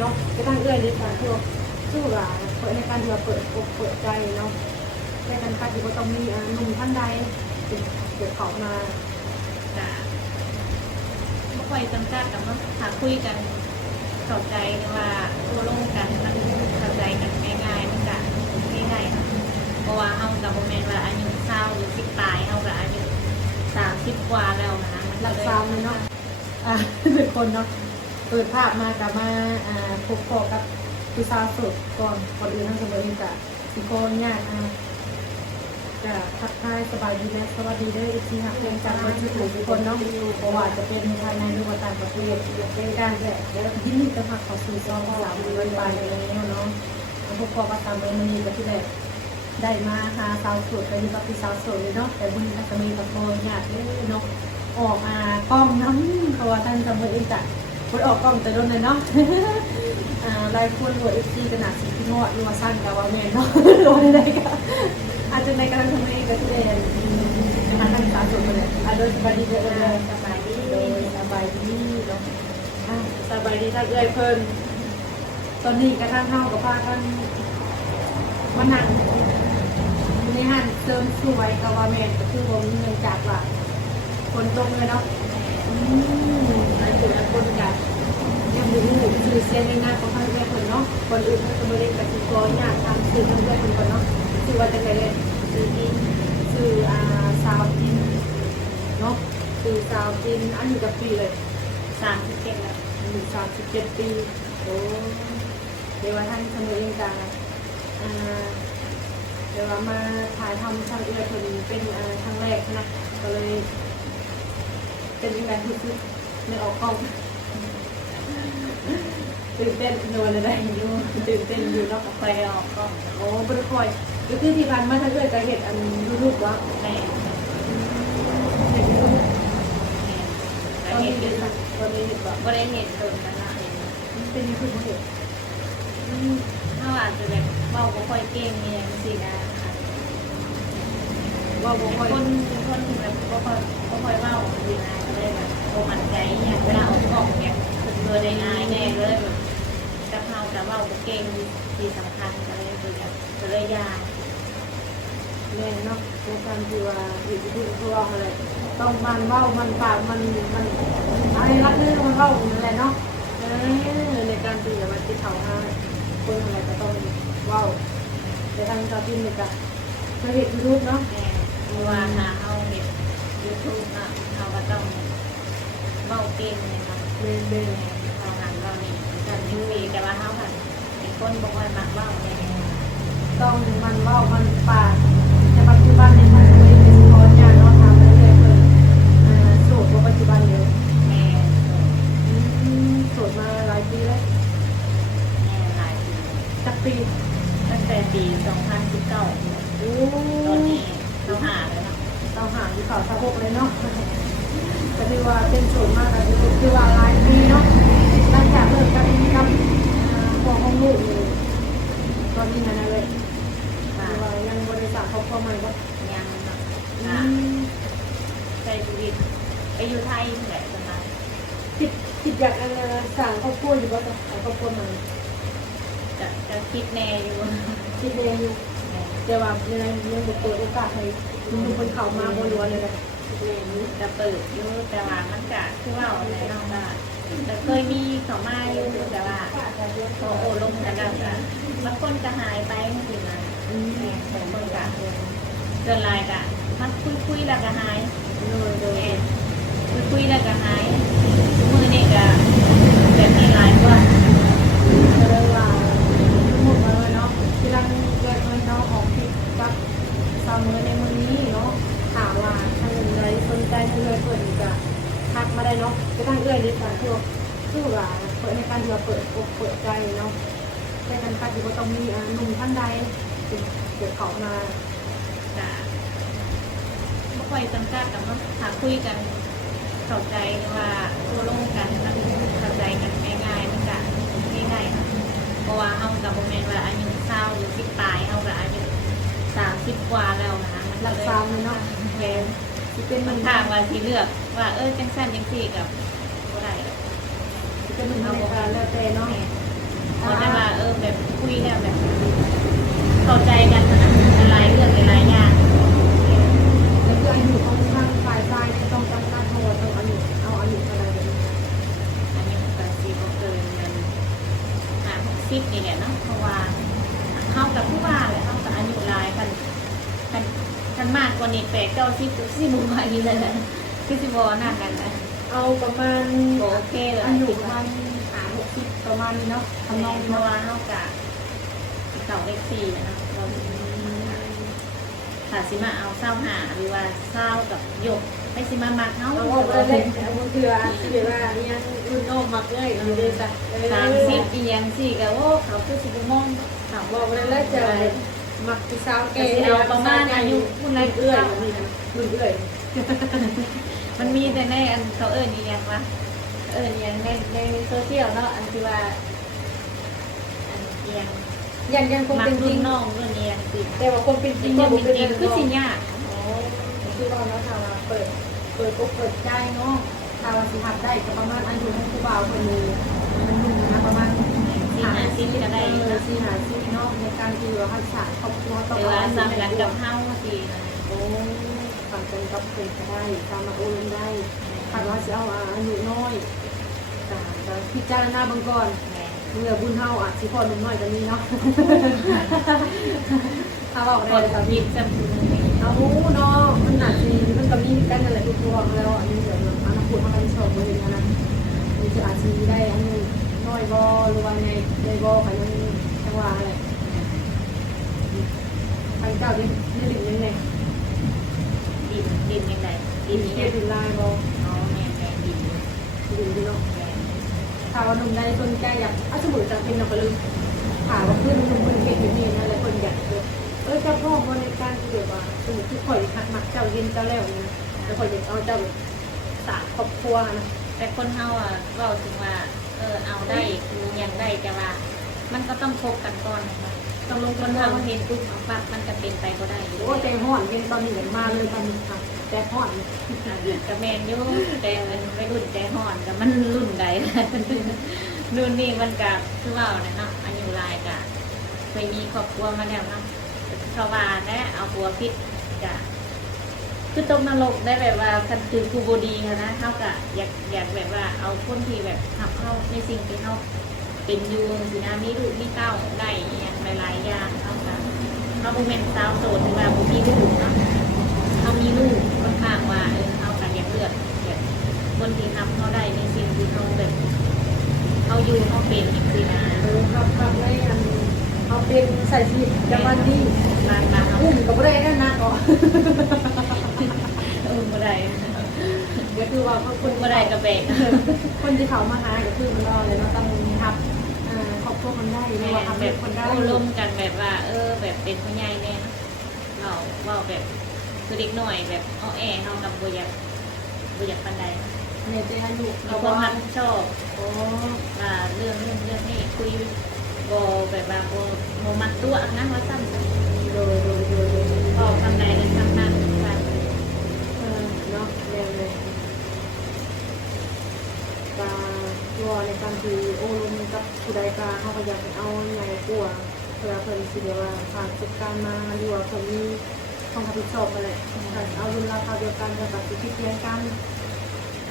เนาะก็ตั้งเอื้อยในการที่ว่าสู้ว่าเปิดในการที่ว่าเปิดอกเปิดใจเนาะในการที่ว่าต้องมีหนุ่มท่านใดเกิดเขามาจะไม่ค่อยจำกัดกับว่าหาคุยกันเข้าใจว่าตัวลงกันมันเข้าใจกันง่ายๆมันจะง่ายๆค่ะเพราะว่าเอากับโมเมนต์ว่าอายุเศร้าหรือสิบปลายเอากับอายุ30 กว่าแล้วนะมันหลักสามเลยเนาะเป็นคนเนาะเปิดภาพมากับมาพบกับพิซซ่าสดก่อนอื่นทั้งสมบูรณ์กับอีโก้เนี่ยจะทักทายสบายดีและสวัสดีด้วยที่หักเพื่อนจากวันที่ทุกคนเนาะเพราะว่าจะเป็นภายในหรือว่าต่างประเทศเป็นการแบบยินดีต้อนรับเข้าสู่ช่องสามวันไปแล้วเนาะพบกับตามเมืองนี้ก็ที่แรกได้มาหาสาวสดไปที่กับพิซซ่าสดเลยเนาะแต่บุญจะมีตะโกนเนี่ยเนาะออกมากล้องน้ำเพราะว่าท่านจำเป็นเองจะคนออกกล้องแต่โดนเลยเนาะรายคนโหลดFC ขนาด10 ที่งอดหรือว่าสั้นกับว่าแมนเนาะโหลดได้ก็อาจจะในการทำให้ก็จะได้นะคะท่านสาธุเลยโดยสบายดีเลยสบายดีโดยสบายดีเนาะสบายดีถ้าเอื้อยเพิ่นตอนนี้กระทั่งเท่ากับพากันมานั่งในห้างเติมสวยกับว่าแมนก็คือว่าเนื่องจากว่าคนตรงเลยเนาะนั่นคือคนกันยังดูสื่อเสียงในงานของท่านเอื้อยเพิ่นเนาะคนอื่นเขาจะไม่ได้กระตุ้นก้อนอยากทำสื่อท่านเอื้อยเพิ่นก่อนเนาะคือว่าจะไงเลยสื่อสาวกินเนาะสื่อสาวกินอันนี้กับปีเลย37แล้ว37 ปีโอ้เดี๋ยวว่าท่านทำเองกันเดี๋ยวว่ามาถ่ายทำทางเอื้อยเพิ่นเป็นครั้งแรกนะก็เลยเป็นยังไงคือในออกกล้องตื่นเต้นนวลอะไรอยู่ตื่นเต้นอยู่เนาะไปออกก็โอ้บริคอยก็คือที่ผ่านมาถ้าเกิดการเห็นรูปว่าแม่เห็นรูปตอนนี้เห็นตอนนี้เห็นแบบก็ได้เห็นตัวกันนะเป็นยังคือเห็นถ้าอาจจะแบบเบาก็ค่อยเก่งเนี่ยสินะว่าบ่ค่อยคนแบบก็ค่อยเบาสินะก็เลยแบบโอ้มันใจอย่างเวลาออกกล้องเนี่ยคือได้ง่ายแน่เลยแบบจะเผาจะเบาก็เก่งที่สำคัญก็เลยยากแน่เนาะในการที่ว่าอยู่ที่ตัวอะไรต้องมันเบ้ามันปากมันอะไรรักเรื่องมันเบ้าอะไรเนาะในการที่จะมาที่เขาห้าคนอะไรก็ต้องเบ้าแต่ทางตาพิมพ์เนี่ยจะเคยเห็นรูปเนาะเพราะว่าหาเอาเห็นยูทูบนะเราก็ต้องเบาเก่งเลยครับเดินเราหันเรานี่กันยิ่งมีแต่ว่าเขาหันเป็นคนบอกว่ามักเบาเนี่ยต้องมันเบ้ามันปากในปัจจุบันเนี่ยมันไม่เป็นคอนเนี่ยเนาะทำได้เลยเพิ่นโสดว่าปัจจุบันเลยแม่โสดมาหลายปีแล้วหลายปีสักปีตั้งแต่ปี2019ตอนนี้เราหาเลยเนาะเราหาที่เขาสะพกเลยเนาะก็คือว่าเป็นโสดมากก็คือว่าหลายปีเนาะตั้งแต่เลิกกันกับพ่อของลูกเลยตอนนี้นั่นเลยว่ายังบริษัทเขาเข้ามาก็ยังใช้ชีวิตไปอยู่ไทยแหละประมาณคิดอยากสั่งครอบครัวอยู่ว่าจะเอาครอบครัวมาจะคิดแน่อยู่คิดแน่อยู่แต่ว่ายังบุกเปิดโอกาสให้ทุกคนเข้ามาบริวารเลยนะจะเปิดอยู่แต่ว่ามันจะคือว่าอะไรนอกได้แต่เคยมีเขามาอยู่แต่ว่าพอโอลงกันแล้วกันบางคนจะหายไปจริงๆนะบางคนจะเกินลายกันมันคุยแล้วก็หายโดยคุยแล้วก็หายมือนี่ก็แบบมีลายกว่าเลยว่าหมดเลยเนาะที่รังเกิดเงินเนาะออกผิดกับสามมือในมือนี้เนาะถามว่าทางใดสนใจทางเลยเปิดจะทักมาได้เนาะจะตั้งเอื้อยดีกว่าที่ว่าคือว่าเปิดในการที่ว่าเปิดอกเปิดใจเนาะในการที่ว่าต้องมีหนุ่มท่านใดเกิดเขามาไม่ค่อยจำกัดกับว่าหาคุยกันเข้าใจว่าตัวลงกันมันเข้าใจกันง่ายๆมันจะง่ายๆค่ะเพราะว่าเอากับโมเมนต์ว่าอายุเศร้าหรือสิบปลายเอากับอายุ30 กว่าแล้วนะหลักสามเลยเนาะแทนที่เป็นมันทางว่าที่เลือกว่าจังสั้นจังสี่กับอะไรจะเป็นธรรมดาแล้วแต่เนาะ 90นี่แหละเนาะเพราะว่าเฮากับผู้ว่าแหละเฮากับอายุหลายกันมากกว่านี้8 90สิบ่ว่าอีเลยแหละคือสิบ่นั่นกันนะ เอาประมาณ บ่โอเคเลย อายุประมาณ50-60ประมาณนี้เนาะ ทำ ทำน น อ อง ง นี้ เพราะ เนาะ ว่าเฮากับเก่าเลข4นะเราถ้าสิมาเอา25หรือว่า20กับหยกไม่สิมามักเฮา เอาออกเลยแหละเอาเพื่อที่แบบว่ายังรุ่นน้องมักเลยอยู่เลยจ้ะ30ปียังสิก็โอ้เขาคือสิบ่มองเขา บอกเลยแล้วจะมักผู้สาว ก็ แก่ สิเอาประมาณอายุผู้ใด เอื้อยนี่นะรุ่นเอื้อย มันมีแต่ในอันเขาเอิ้นอีหยังวะเอิ้นอีหยังในโซเชียลเนาะอันที่ว่าอันอีหยัง ยังคง มัก เป็นจ รุ่ ริ น ง น้องเรื่องอีหยังสิ แต่ว่าคนเป็นจริง ยั ยัง ง เป็น เป็น จริงคือสิยาก คือว่าแล้วถ้าว่าเปิดอกเปิดใจเนาะถ้าว่าสิหัดได้ก็ประมาณอายุของผู้บ่าวคนนี้มันนุ่มนะประมาณ 40ก็ได้อยู่นะ 40เนาะในการที่ว่าหัดสร้างครอบครัวต้อง แต่ว่าสำคัญกับเฮาสินะ โอ้ฝังกันกับเพื่อนก็ได้ตามมาโอนได้ถ้าว่าจะเอาอายุน้อยก็พิจารณาเบางก่อน แม่ เมื่อบุญเฮาอาจสิพอหนุ่มน้อยกันนี้เนาะ ถ้าบอก ค ได้ น ก็ ผิดจำคือ เอาเนาะมันหนักสิมันก็มีกันนั่นแหละทุกตัวแล้วอันนี้เดี๋ยวอนาคตมันก็จะชอบบ่เห็นนะนี่คืออาจสิได้อันนี้น้อยบ่หรือว่าไงได้บ่ก็ยังจังว่าอะไรทางเจ้านี่นี่ถึงยังไง ดินยังไงดิน ดิ นี้ เฮ็ดดินลายบ่ อ๋อแม่แม่ดิน ดินเนาะถ้าว่าหนุ่มใดสนใจอยากสมมุติจะเป็นนักลืมถามว่าเพิ่นหนุ่มเพิ่นเฮ็ดอยู่นี่นะแล้วเพิ่นอยากเจ้าพ่อบ่ในการที่แบบว่าสมมุติที่ข่อยทักมักเจ้าเย็นเจ้าแล้วนี่แล้วข่อยจะเอาเจ้าสร้างครอบครัวนะ แต่คนเฮาอ่ะเว้าถึงว่าเอาได้คือยังได้แต่ว่า มันก็ต้องคบกันก่อนนะคะต้องลงคนเฮาเห็นปุ๊บเอาปั๊บมันก็เป็นไปบ่ได้อยู่ โอ้ใจห่อนเป็นตอนนี้เหมือนมาเลยตอนนี้ค่ะแต่ห่อน ก็แม่นอยู่แต่มันไม่รุ่นใจห่อนก็มันรุ่นใด รุ่นนี้มันก็คือว่าเนี่ยเนาะอายุหลายก็เคยมีครอบครัวมาแล้วเนาะชาวบ้านแน่เอาหัวพิษจะคือตกนรกได้แบบว่าคันคือกูบดีนะเขาก็อยากแบบว่าเอาคนที่แบบทำเข้าในสิ่งที่เขาเป็นอยู่สินะมีลูกมีเต้าได้อย่างหลายๆอย่างเขาก็เขาเป็นสาวโสดหรือว่าบุมีลูกเนาะเขามีลูกค่อนข้างว่าเขากันอยากเลือกแบบคนที่ทำเขาได้ในสิ่งที่เขาแบบเขาอยู่เขาเป็นอย่างสินะ ครับในอันเขาเป็นใส่ชีวิตประจำวันที่ มาเอา อุ้มกับอะไรนั่นนะก็ บ่ได้ ก็คือว่าคน บ่ได้กระเบก คนที่เขามาหาก็คือมันรอเลยเราต้องทับครอบครัวคนได้หรือว่าทำ แบ แบบ บ คนได้ ร่วมกันแบบว่า แบบเป็นผู้ใหญ่เนี่ยเราว่าแบบคือเด็กหน่อยแบบเอาแอเฮากับบ่อยากปานใด ในใจอายุ เรา เรา บ่ ก็ มักชอบ โอ้ ว่าเรื่องนี้คุยบ่แบบว่าบ่มักตัวนะว่าซั่น โดยออกทำใดกันทำนั้นค่ะ เนาะเร็วเลยกาตัวในการที่โอ้ลมกับผู้ใดกาเขาก็อยากเอาใหญ่กว่าเพื่อเพิ่นสิเดียวว่าผ่านประสบการณ์มาหรือว่าเพิ่นมีความรับผิดชอบมาแหละเอารุ่นราคาเดียวกันแต่แบบสิคิดเทียงกัน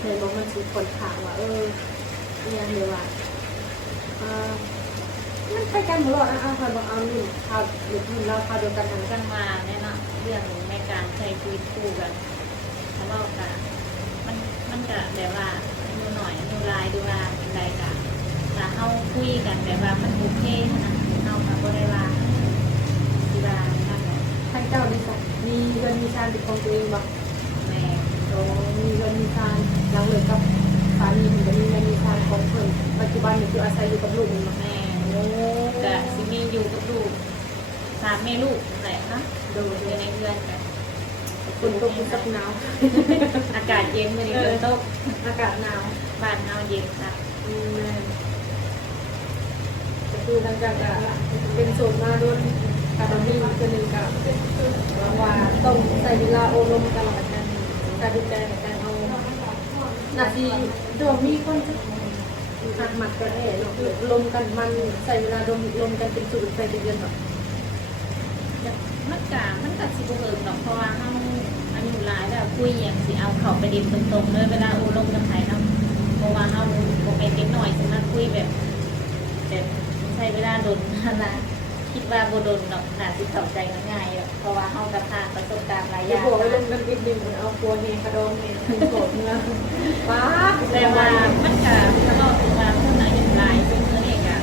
เลยบอกมันสิคนถามว่าเนี่ยเดี๋ยวว่ามันใกล้กันหมดแล้วเอาค่ะบอกเอารุ่นเอารุ่นราคาเดียวกันทั้ง จังว่าแน่เนาะเรื่องในการใช้ชีวิตคู่กันถ้าเว้ากันมันก็แบบว่าอายุหน่อยอายุหลายดูว่าเป็นใดกันถ้าเฮาคุยกันแบบว่ามันโอเคนะเฮาก็บ่ได้ว่าสิว่านั่นแหละ ท่านเจ้าดิสันมีเงินมีการติดของตัวเองบ่ แม่ โอ้มีเงินมีการยังเหลือกับสามีถึงจะมีเงินมีการของเพิ่นปัจจุบันนี่คืออาศัยอยู่กับลูกนี่บ่ แม่ โอ้ ก็สิมีอยู่กับลูกสามแม่ลูกแหละนะ ดู อยู่ในเรือนกัน คนตกสักหนาว อากาศเย็นมื้อนี้ฝนตก อากาศหนาว บ้านเฮาเย็นค่ะ แม่ก็คือทางการจะเป็นโซนมาโดนการมีคนหนึ่งกับว่าต้องใส่เวลาโอลมตลอดกันการดูแลในการเอานาทีโดยมีคนหักหมัดกันแน่เนาะลมกันมันใส่เวลาลมกันเป็นสูตรใส่เดือนแบบ มันก็สิบ่เฮิงดอกเพราะว่าเฮาอายุหลายแล้วคุยหยังสิเอาเข้าประเด็นตรงๆเลยเวลาอุลมกับไผเนาะเพราะว่าเฮาบ่เป็นเด็กน้อยสิมาคุยแบบ ใช้เวลาโดนนะคิดว่าโบโดนดอกหนาสิเข้าใจง่ายๆเพราะว่าเฮากระผ่านประสบการณ์หลายอ จะ ย่าง บอกว่าลงกันอีกหนึ่งเอาตัวเฮกระโดนเฮถึงโกรธเนื้อป้า แต่ว่ามันก็ถ้าเราถึงว่าคนไหนอย่างไรเป็นเพื่อนเองอะ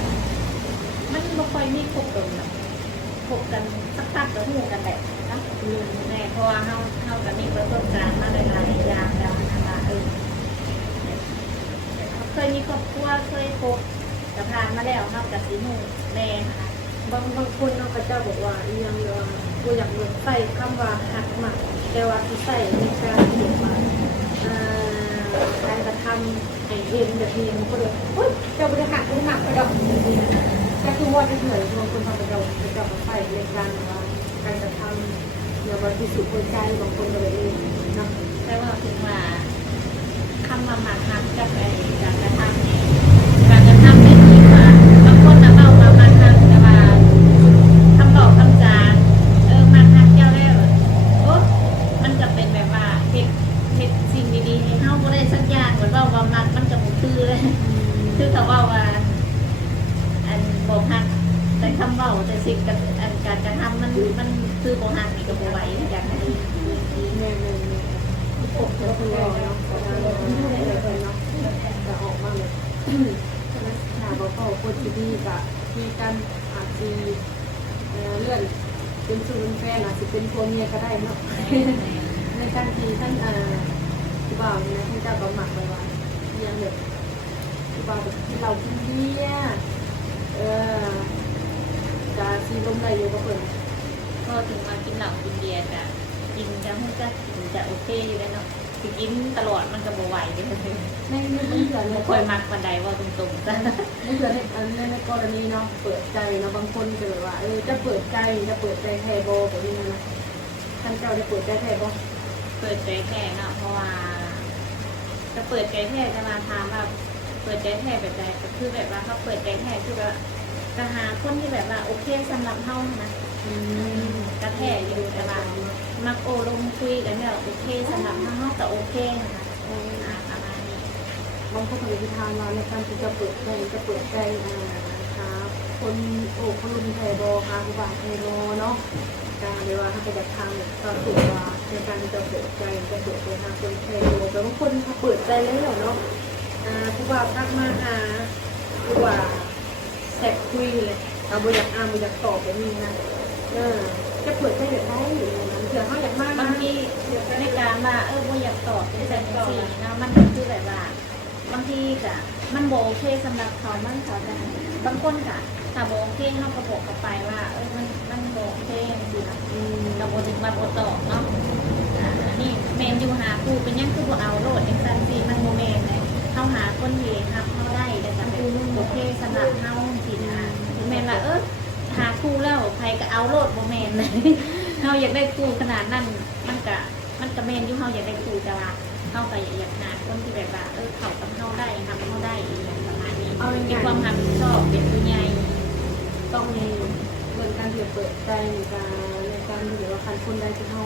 มันบ่ค่อยมีคบกันหรอกคบกันสักพักแล้วหูกันแหละนะแน่เพราะว่าเฮากันมีประสบการณ์มาหลายๆอย่างแล้วนะคะเคยมีครอบครัวเคยคบกระผ่านมาแล้วเฮากับสิหูแน่นะคะ บางคนเนาะพระเจ้าบอกว่าอีหยังว่ากูอยากเหมือนใส่คำว่าหักหมักแต่ว่าที่ใส่ในการที่บอกว่าการกระทำให้เห็นแบบนี้มันก็เลยเฮ้ยเจ้าบริหารบริหารไปดอกจะคือว่าจะเหนื่อยบางคนทำไปเรามาใส่ในการว่าการกระทำอย่ามาพิสูจน์หัวใจบางคนเลยเองเนาะ แต่ว่าถึงว่าคำมาหมักหักกับไอ้การกระทำเนี่ยการกระทำได้ดีกว่าบางคนนะเบามาหมักหักแต่ว่าคำบอกคำจาหมักหักเจ้าแล้วโอ้มันจะเป็นแบบว่าเฮ็ดสิ่งดีๆให้เฮาบ่ได้สักอย่างเหมือนว่ามักมันจะบ่คือเลยคือเขาว่าอันบอกหักแต่คำเว้าแต่สิ่งกับอันการกระทำมันคือบ่หักนี่ก็บ่ไหวอย่างนี้ แม่ปกก็คือเราเนาะขอทางเราเลยเนาะจะออกมาเลยถ้าเราเข้าโคตรดีกับมีการอาจจะเลื่อนเป็นสูนแฟนอาจจะเป็นตัวเมียก็ได้เนาะในการที่ท่านที่บ่าวนะท่านเจ้าก็หมักไว้ว่ายังแบบที่บ่าวแบบที่เรากินเบียร์จะซีลมไหลอยู่ก็เปิด ก็ถึงมากินเหล้ากินเบียร์จะกินจะหุ้นจะกินจะโอเคอยู่แล้วเนาะสิกินตลอดมันก็บ่ไหวเลยค่ะ ในเรื่องเกิด บ่ เลย ค่อยมักปานใดว่าตรงๆจ้ะ ในเกิดในกรณีเนาะเปิดใจเนาะบางคนเกิดว่าจะเปิดใจแทโบแบบนี้นะท่านเจ้าได้เปิดใจแทโบ เปิดใจแท้เนาะเพราะว่าจะเปิดใจแท้จะมาถามว่าเปิดใจแท้แบบใดก็คือแบบว่าเขาเปิดใจแท้คือแบบจะหาคนที่แบบว่าโอเคสำหรับเฮานะกระแท้อยู่แต่ว่ามักโอลมคุยกันแบบโอเคสำหรับเฮาแต่โอเคนะคะประมาณนี้ บางคนเขาจะทานเราในการที่จะเปิดใจหาคนโอ้คนลุมไทยโบหาผู้บ่าวไทยโบเนาะการเรียกว่าถ้าไปจากทางก็ถือว่าในการที่จะเปิดใจจะเปิดใจหาคนไทยโบแต่บางคนเขาเปิดใจแล้วเนาะผู้บ่าวทักมาหาผู้บ่าวแท็กคุยเลยเราบ่อยากบ่อยากตอบแบบนี้นะจะเปิดใจแบบได้อยู่เผื่อเขาอยากมาก บางทีในการว่าบ่อยากตอบในแต่จริงๆนะมันก็คือแบบว่าบางทีกะมันโบโอเคสำหรับเขามันเขาจะบางคนกะถ้าโบโอเคเขาก็บอกเขาไปว่ามันโบโอเคจริงๆนะเราโบถึงมาโบตอบเนาะอันนี้เมนอยู่หาคู่เป็นยังคือโบเอาโหลดเอ็กซันซีมันโมเมนเลยเขาหาคนที่ครับเขาได้แต่จะเป็นโอเคสำหรับเขาจริงนะเมนว่าหาคู่แล้วใครก็เอาโหลดโมเมนเลยเขาอยากได้คู่ขนาดนั้นมันกะเมนอยู่เขาอยากได้คู่จะว่าเขาก็อยากหาคนที่แบบว่าเขากับเขาได้ทำเขาได้อีกอย่างประมาณนี้มีความรับผิดชอบเป็นผู้ใหญ่ ต้องมีเหมือนการเปิดใจในการที่ว่าคันคนใดที่เขา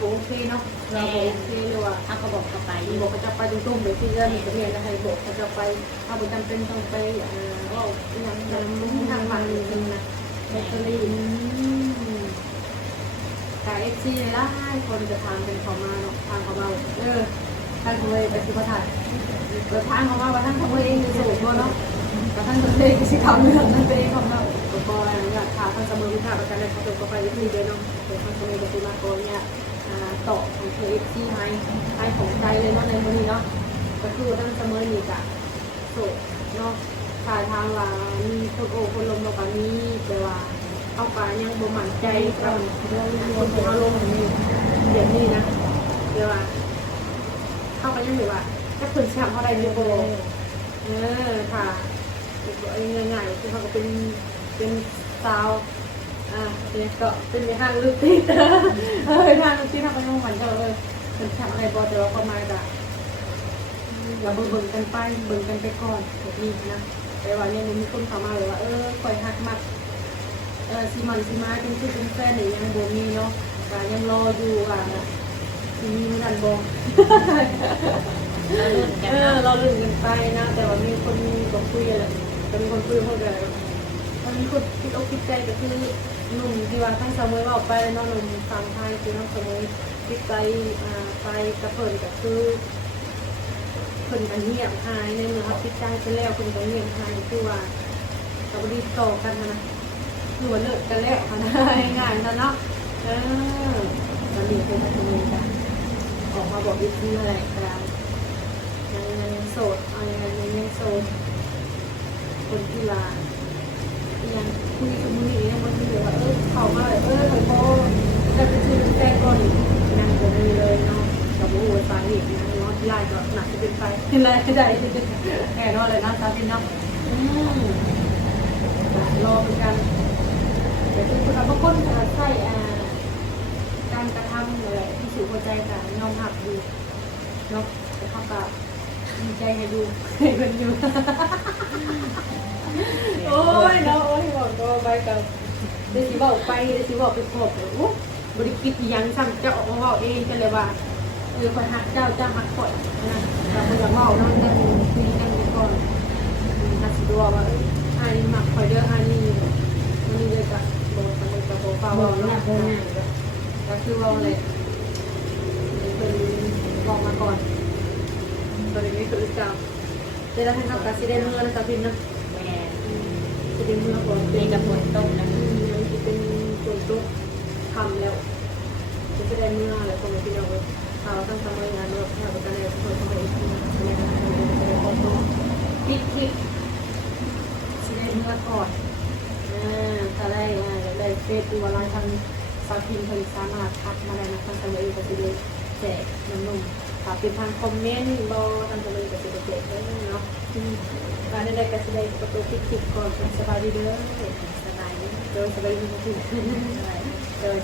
โอเคเนาะเราโอเคเลยว่า เขาก็บอกเขาไป บอกเขาจะไปตุ้มๆเลยที่เรื่องจะเรียนอะไรบอกเขาจะไปเอาไปจำเป็นต้องไปอย่างทางฝั่งจริงนะแบตเตอรี่แต่เอฟซีเลยล่ะคนจะทำเป็นเขามาเนาะทางเขามาท่านทำเลยไปคือประธานเปิดทางเขามาว่าท่านทำเองสูงเนาะแต่ท่านทำเองสิทำเรื่องท่านเองของเราก็อยากถามท่านเสมอวิชาประกันในเขาจบก็ไปวิธีเดียวเนาะเดี๋ยวท่านเสมอจะเป็นมาโกเนี่ยต่อของเธอเอฟซีให้ของใจเลยเนาะในมือนี้เนาะก็คือท่านเสมอนี่กะโสดเนาะถ่ายทางว่ามีคนโอ้คนลงมาปานี้แต่ว่าเอาไปยังบ่หมั่นใจกับเรื่องคนที่เขาลงนี่เดี๋ยวนี้นะเดี๋ยวว่าเข้าไปยังอยู่ว่าถ้าเพิ่นแชมป์เท่าไรนี่โบค่ะง่ายๆคือเขาก็เป็นสาวเนี่ยก็เป็นในห้างลูกติดห้างลูกติดทำไปน้องหมันก็เป็นแชมป์อะไรบอแต่ว่าประมาณแบบเราเบิ่งกันไปก่อนแบบนี้นะแต่ว่าเนี่ยมันมีคนเข้ามาเลยว่าปล่อยหักมักซีมันซีมาเป็นชื่อเป็นแฟนหรือยังโบมีเนาะก็ยังรออยู่ว่าซีมีไม่ทันบงเราลุ้นกันไปนะแต่ว่ามีคนบอกคุยอะไรก็มีคนคุยเขาแบบ มีคนคิดอกคิดใจก็คือหนุ่มที่ว่าทั้งสมัยว่าไปเนาะหนุ่มสามไทยคือทั้งสมัยคิดใจไปกระเพิ่นก็คือเพิ่นกันเงียบหายในเมื่อเขาคิดใจไปแล้วเพิ่นก็เงียบหายคือว่าเราบ่ได้ต่อกันนะคือว่าเลิกกันแล้วนะง่ายๆนะเนาะวันนี้เป็นทำยังไงกันออกมาบอกวิธีอะไรกันยังโสดยังโสดคนที่ว่ายังคุยกับมือนี่ยังมันเหลือว่าเขามาเลยหอยโป้จะไปซื้อแป้งก่อนนั่งตรงนี้เลยเนาะกับโอ้ยปลาอีกนะเนาะที่ไรก็หนักจะเป็นไปที่ไรได้แก่นอนเลยนะซาพี่น้องรอเป็นการเดี๋ยวคุณเอาบางคนใส่การกระทำเลยที่สูงหัวใจกันยอมหักดูเนาะจะเข้ากับดีใจให้ดูให้เป็นอยู่โอ้ยเนาะโอ้ยบอกก็ไปกับได้สิบอกไปได้สิบอกไปขอบเลยโอ้บริกิตยังซ้ำจะออกมาบอกเองกันเลยว่าคอยหักเจ้าหักข่อยนะแต่คนอยากบอกนั่นนั่นคุยกันไปก่อนหักสิตัวว่าอันนี้หมักข่อยเด้ออันนี้มันนี่เลยกับโบกับโบฟ้าว่าเนี่ยก็คือว่าอะไรเป็นบอกมาก่อนตอนนี้คือเจ้าเดี๋ยวเราให้เขากระซิได้เมื่อนะจ๊ะพิมนะแม่ จะเป็นเมื่อก่อน มีกระปุกต้มนะ จะเป็นฝนตกทำแล้วจะได้เมื่ออะไรคนที่เราเราต้องทำงานเราเราจะได้คนทำเองทิปจะได้เมื่อก่อนจะได้เฟซดูอะไรทางสาวพิมพ์ผลิตสามารถทักมาได้นะทางสมัยก็จะได้แจกน้ำนมถ้าเป็นทางคอมเมนต์บอทางสมัยก็จะได้แจกได้เนาะการได้ก็จะได้ประตูทิปก่อนสบายดีเด้อสบายดีเด้อสบายดีจริงๆเด้อ